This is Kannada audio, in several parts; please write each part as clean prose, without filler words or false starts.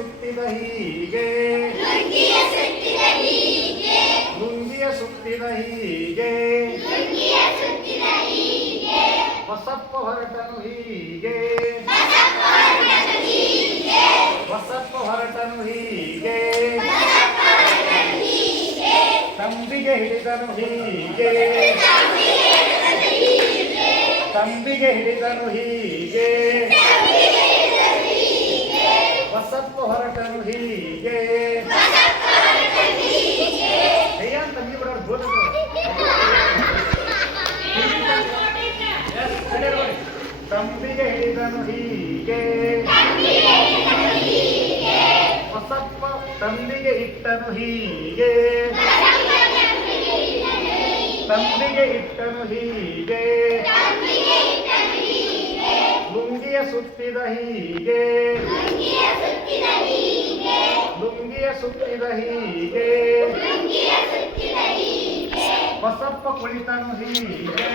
ಸುತ್ತಿದ ಹೀಗೆ ಲುಂಗಿಯ ಸುತ್ತಿದ ಹೀಗೆ ಬಸಪ್ಪ ಹೊರಟನು ಹೀಗೆ ಬಸಪ್ಪ ಹೊರಟನು ಹೀಗೆ ತಂಬಿಗೆ ಹಿಡಿದನು ಹೀಗೆ ತಂಬಿಗೆ ಹಿಡಿದನು ಹೀಗೆ ಬಸಪ್ಪ ಹೊರಟನು ಹೀಗೆ ಅಂತ ತಂಗಿ ಬಿಡೋರು ಬೋಧಕ ತಂಬಿಗೆ ಹಿಡಿದನು ಹೀಗೆ ಬಸಪ್ಪ ತಂಬಿಗೆ ಇಟ್ಟನು ಹೀಗೆ ತಂಬಿಗೆ ಇಟ್ಟನು ಹೀಗೆ ಲುಂಗಿಯ ಸುತ್ತಿದ ಹೀಗೆ ಲುಂಗಿಯ ಸುತ್ತಿದ ಹೀಗೆ ಬಸಪ್ಪ ಕುಳಿತನು ಹೀಗೆ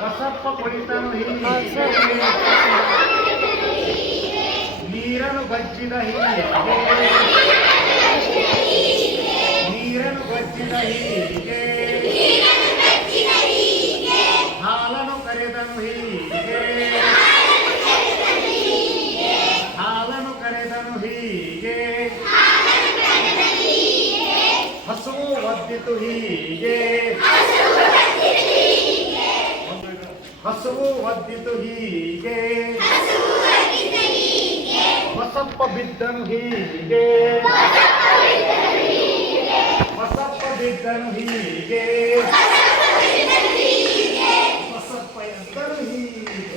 ಬಸಪ್ಪ ಕುಳಿತನು ಹೀಗೆ ನೀರನ್ನು ಬಜ್ಜಿದ ಹೀಗೆ ನೀರನ್ನು ಬಜ್ಜಿದ ಹೀಗೆ ಹಾಲನ್ನು ಕರೆದನು ಹೀಗೆ ಹಾಲನ್ನು ಕರೆದನು ಹೀಗೆ ಹಸುವು ಒದ್ದಿತು ಹೀಗೆ ಹಸುವು ಒದ್ದಿತು ಹೀಗೆ ಬಸಪ್ಪ ಬಿದ್ದನು ಹೀಗೆ ಬಸಪ್ಪ ಬಿದ್ದನು ಹೀಗೆ ಬಸಪ್ಪ ಎದ್ದನು ಹೀಗೆ